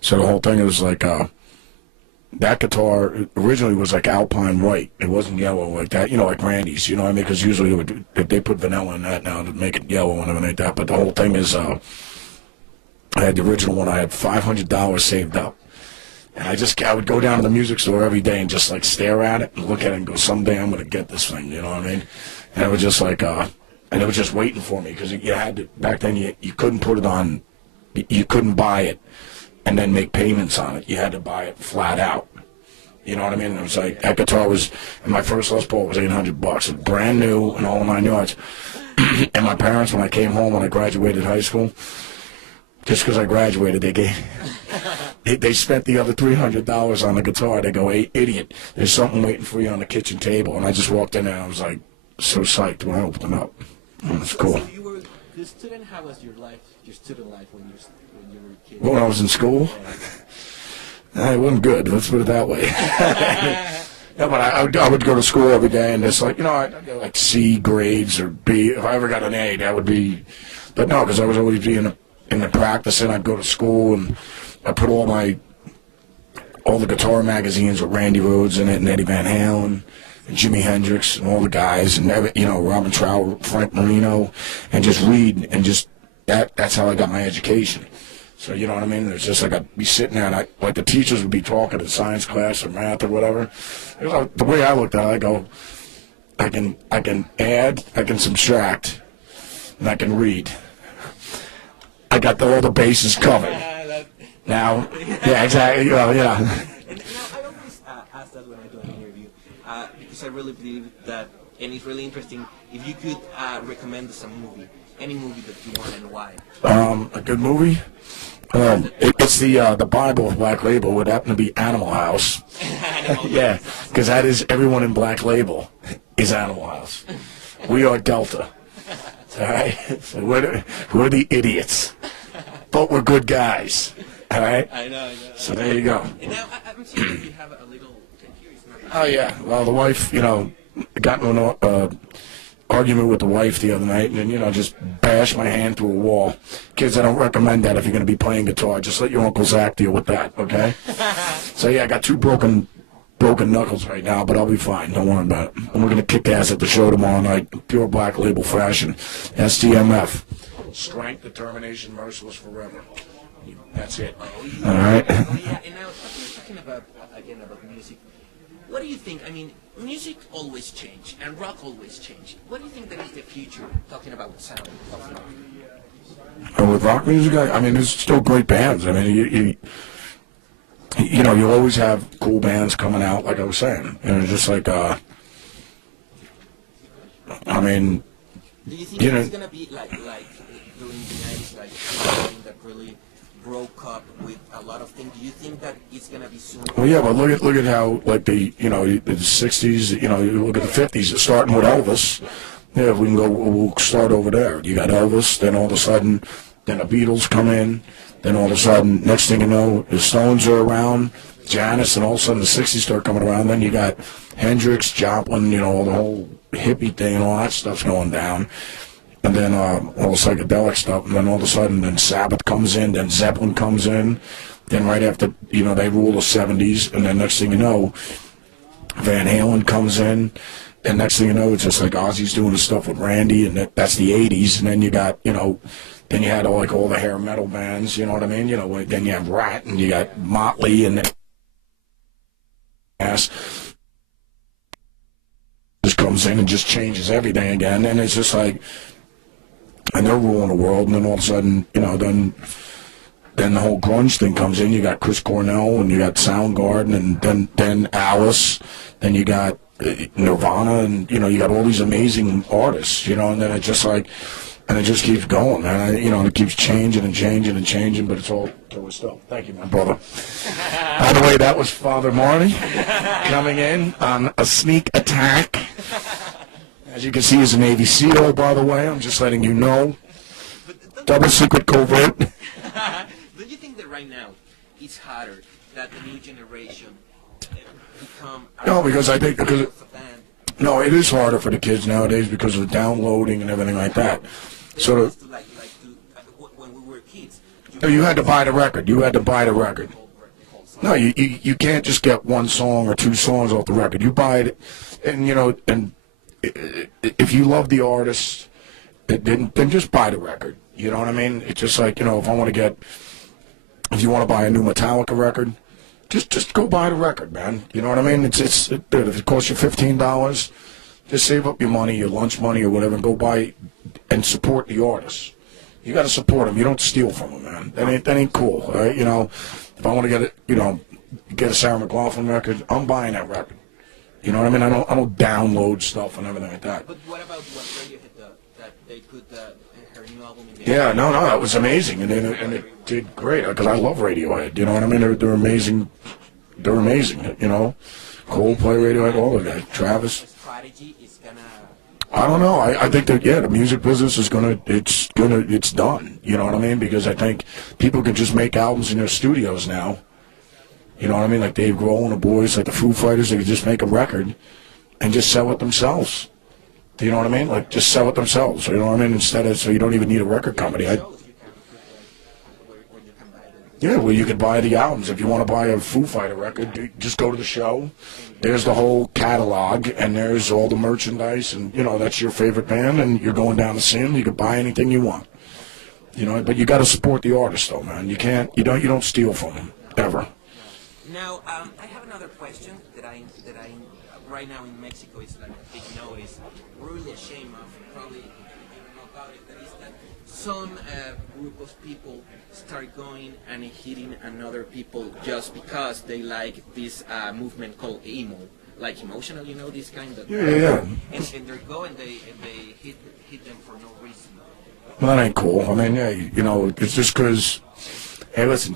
So the whole thing was like, that guitar originally was like Alpine white. It wasn't yellow like that, you know, like Randy's, you know what I mean? Because usually they put vanilla in that now to make it yellow and everything like that. But the whole thing is, I had the original one. I had $500 saved up. And I would go down to the music store every day and just like stare at it and look at it and go, someday I'm going to get this thing, you know what I mean? And it was just like, and it was just waiting for me because you had to, back then you couldn't put it on, you couldn't buy it and then make payments on it. You had to buy it flat out. You know what I mean? And it was like, that guitar was, and my first Les Paul was $800. It was brand new and all 9 yards. And my parents, when I came home when I graduated high school, just because I graduated, they spent the other $300 on the guitar. They go, hey, idiot, there's something waiting for you on the kitchen table. And I just walked in there and I was like, so psyched when I opened them up. It was cool. So you were a student. How was your life, your student life when you were a kid? When I was in school? It wasn't good, let's put it that way. Yeah, but I would go to school every day and it's like, you know, I'd get like C grades or B. If I ever got an A, that would be, but no, because I was always being in the practice, and I'd go to school and I put all the guitar magazines with Randy Rhoads in it and Eddie Van Halen and Jimi Hendrix and all the guys and you know, Robin Trout, Frank Marino, and just read and just that's how I got my education. So you know what I mean? It's just like I'd be sitting there and like the teachers would be talking in science class or math or whatever. You know, the way I looked at it, I go, I can add, I can subtract, and I can read. I got all the bases covered. Now, yeah, exactly. Yeah. And now, I always ask that when I do an interview, because I really believe that, and it's really interesting, if you could recommend us a movie, any movie that you want and why. A good movie? It's the Bible of Black Label. It would happen to be Animal House. Yeah, because that is, everyone in Black Label is Animal House. We are Delta. All right? So we're the idiots. But we're good guys. All right? I know. So there you go. And now, I'm seeing you have a little curious. Oh, yeah. Well, the wife, you know, got into an argument with the wife the other night, and then, you know, just bashed my hand through a wall. Kids, I don't recommend that if you're going to be playing guitar. Just let your Uncle Zach deal with that, okay? So, yeah, I got 2 broken knuckles right now, but I'll be fine. Don't worry about it. And we're going to kick ass at the show tomorrow night. Pure Black Label fashion. STMF. Strength, determination, merciless forever. That's it. All right? Oh, yeah. And now, talking about, again, about music, what do you think? I mean, music always change, and rock always change. What do you think that is the future, talking about sound of rock? With rock music, I mean, there's still great bands. I mean, you know, you always have cool bands coming out, like I was saying. And it's just like, I mean, do you think it's going to be like during the 90s, like something that really broke up with a lot of things? Do you think that it's going to be soon? Well, yeah, but look at how, like, the 60s, you know, you look at the 50s, starting with Elvis. Yeah, if we can go, we'll start over there. You got Elvis, then all of a sudden, then the Beatles come in, then all of a sudden, next thing you know, the Stones are around, Janis, and all of a sudden the 60s start coming around. Then you got Hendrix, Joplin, you know, the whole hippie thing and all that stuff's going down. And then all the psychedelic stuff, and then all of a sudden, then Sabbath comes in, then Zeppelin comes in, then right after, you know, they rule the 70s, and then next thing you know, Van Halen comes in, and next thing you know, it's just like Ozzy's doing the stuff with Randy, and that's the 80s, and then you got, you know, then you had all the hair metal bands, you know what I mean? You know, then you have Rat, and you got Motley, and then just comes in and just changes everything again, and it's just like, and they're ruling the world, and then all of a sudden, you know, then the whole grunge thing comes in. You got Chris Cornell, and you got Soundgarden, and then Alice, then you got Nirvana, and, you know, you got all these amazing artists, you know, and then it just like, and it just keeps going, man. You know, it keeps changing and changing and changing, but it's all killer stuff. Thank you, my brother. By the way, that was Father Marty coming in on a sneak attack. As you can see, he's a Navy SEAL, by the way. I'm just letting you know. Double secret covert. Don't you think that right now it's harder that the new generation become... No, because I think... No, it is harder for the kids nowadays because of the downloading and everything like that. So when we were kids. No, you had to buy the record. You had to buy the record. No, you can't just get one song or two songs off the record. You buy it, and you know, and if you love the artist, then just buy the record. You know what I mean? It's just like, you know, if you want to buy a new Metallica record, just go buy the record, man. You know what I mean? If it costs you $15, just save up your money, your lunch money or whatever, and go buy and support the artist. You got to support them. You don't steal from them, man. That ain't cool. All right? You know, if I want to get it, you know, get a Sarah McLachlan record, I'm buying that record. You know what I mean? I don't download stuff and everything like that. But what about what Radiohead that they put her new album in? Yeah, no, that was amazing, and it did great because I love Radiohead. You know what I mean? They're amazing. They're amazing. You know, Coldplay, Radiohead, all of that. Travis. Strategy is gonna. I don't know. I think that the music business is it's done. You know what I mean? Because I think people can just make albums in their studios now. You know what I mean? Like Dave Grohl and the boys, like the Foo Fighters, they could just make a record and just sell it themselves. You know what I mean? Like just sell it themselves. You know what I mean? So you don't even need a record company. Yeah, well, you could buy the albums. If you want to buy a Foo Fighter record, you just go to the show. There's the whole catalog, and there's all the merchandise, and, you know, that's your favorite band, and you're going down to see them. You can buy anything you want. You know, but you got to support the artist, though, man. You don't steal from them, ever. Now, I have another question that I right now in Mexico is like a big notice. We're really ashamed of, probably you don't know about it, that is that some group of people start going and hitting another people just because they like this movement called emo, like emotional, you know, this kind of. Yeah. And they go and they hit them for no reason. Well, that ain't cool. I mean, yeah, you know, it's just because. Hey, listen,